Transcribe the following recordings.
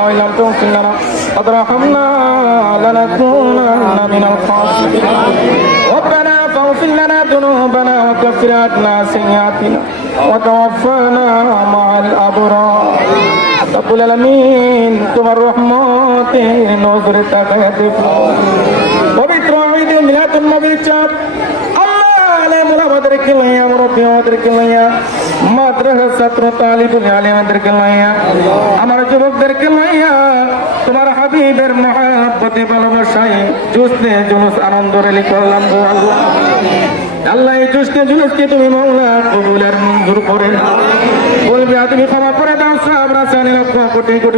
وإن لم تغفر لنا وترحمنا لنكونن من الخاسرين ربنا فاغفر لنا ذنوبنا وكفر عنا سيئاتنا وتوفنا مع الأبرار رب العالمين তোমার রহমতে নজরে তাকায় দেখো পবিত্র ঈদে মিলাদুন নবীর চাপ আল্লাহ আলেমুল আমাদেরকে লইয়া মুরব্বী আমাদেরকে লইয়া মাদ্রাসা ছাত্র তালিবুল আলিম লইয়া আমার যুবকদেরকে লইয়া তোমার হাবিবের মহাব্বতে ভালোবাসায় জুসনে জুলুস আনন্দ রেলি করলাম আল্লাহ। এই জুসনে জুলুসকে তুমি মৌলা কবুলের মঞ্জুর তুমি ক্ষমা করে লক্ষ কোটি কোটি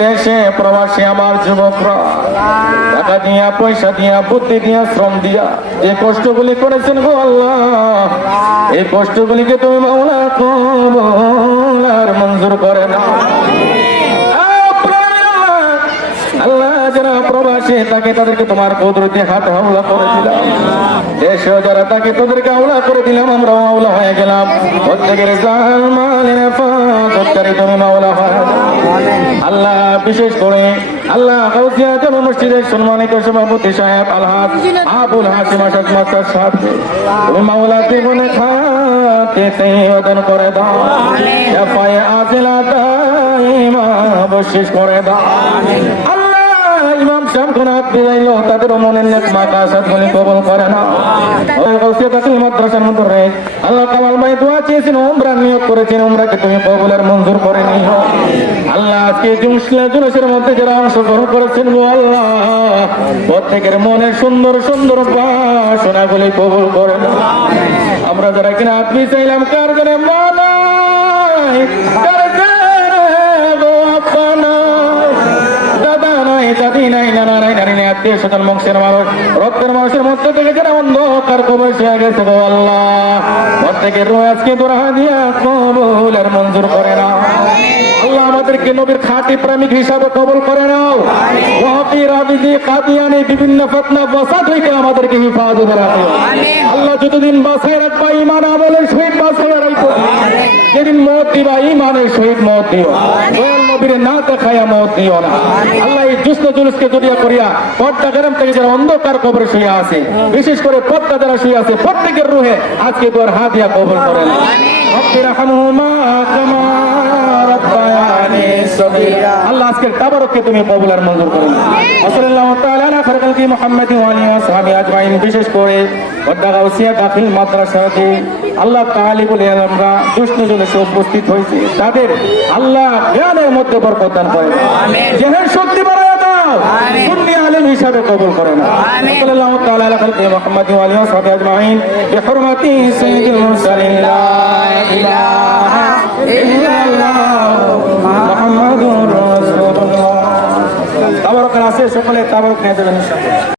দেশে প্রবাসী আমার যুবকরা, টাকা দিয়া, পয়সা দিয়া, বুদ্ধি দিয়া, শ্রম দিয়া, যে কষ্টগুলি করেছেন গো আল্লাহ, এই কষ্টগুলিকে তুমি মাওলা কবুল আর মঞ্জুর করে না আল্লাহ যারা প্রবাসী, তাকে তাদেরকে তোমার কুদরতি হাতে হামলা করে দিলাম। দেশে যারা তাকে তাদেরকে হামলা করে দিলাম আমরা মাওলা হয়ে গেলাম। প্রত্যেকের জান মালের তুমি মাওলা হয়। আল্লাহ বিশেষ করে আল্লাহ জামে মসজিদের সম্মানিত সভাপতি সাহেব আলহাজ আবুল হাসিম আসাদ মাস্টার সাহেব। তুমি মাওলা জীবনে খাতে তেদন করে দাও। এফআই আজিলা দাইমা বশিস করে দাও। আল্লাহ ইমাম সাহেব কোন হাত দিলাইল তাদের মনের নেক কবল করে না গাউসিয়া আজকে জুমসলা জুলুসের মধ্যে যারা অংশগ্রহণ করেছেন আল্লাহ, প্রত্যেকের মনে সুন্দর সুন্দর বাসনাগুলি কবুল করে নাও। আমরা যারা কিনা আত্মী চাইলাম, কার জনে মানাই আপনা নাই নাই নাই মানুষের মধ্যে অন্ধকার আল্লাহ। প্রত্যেকের রোহ আজকে দোরা দিয়া কবুল আর মঞ্জুর করে না আমাদেরকে নবীর খাঁটি প্রেমিক হিসাবে কবল করে নাও। ওয়াহাবি রাবিদি কাদিয়ানি বিভিন্ন ফতনা বসা থেকে আমাদেরকে হিফাজতে রাখো। আল্লাহ যতদিন বাসায় রাখবা ইমান আমলের সহিত বাসায় রাখব যেদিন মত দিবা ইমানের সহিত মত দিও। নবীর না দেখায়া মত দিও না। আল্লাহ এই জুস্ত জুলুসকে জড়িয়া করিয়া পর্দা গরম থেকে যারা অন্ধকার কবরে শুয়ে আছে বিশেষ করে পর্দা যারা শুয়ে আছে প্রত্যেকের রুহে আজকে তোর হাত দিয়া কবর করেন। রব্বির হামহুমা কামা আল্লাহ আজকের তাবারককে তুমি কবুল আর মঞ্জুর করুন সাল্লাল্লাহু তাআলা আলা ফারকালকি মুহাম্মাদ ওয়া আলিহি ওয়া সাহবিহি আজমাইন। বিশেষ করে পর্দা গাউসিয়া দাখিল মাদ্রাসাতে আল্লাহ তাআলা বলে আমরা দুষ্ট জনেছে উপস্থিত হয়েছে। তাদের আল্লাহ জ্ঞানের মধ্যে বরকত দান করেন। জেহের শক্তি বাড়ায় দাও। সুন্নি আলেম হিসাবে কবুল করে না সাল্লাল্লাহু তাআলা আলা ফারকালকি মুহাম্মাদ ওয়া আলিহি ওয়া সাহবিহি আজমাইন। বিহুরমাতি সাইয়্যিদিল মুরসালিন। লা ইলাহা ইল্লাল্লাহ। সকলে তাবারক নিয়ে ইনশাআল্লাহ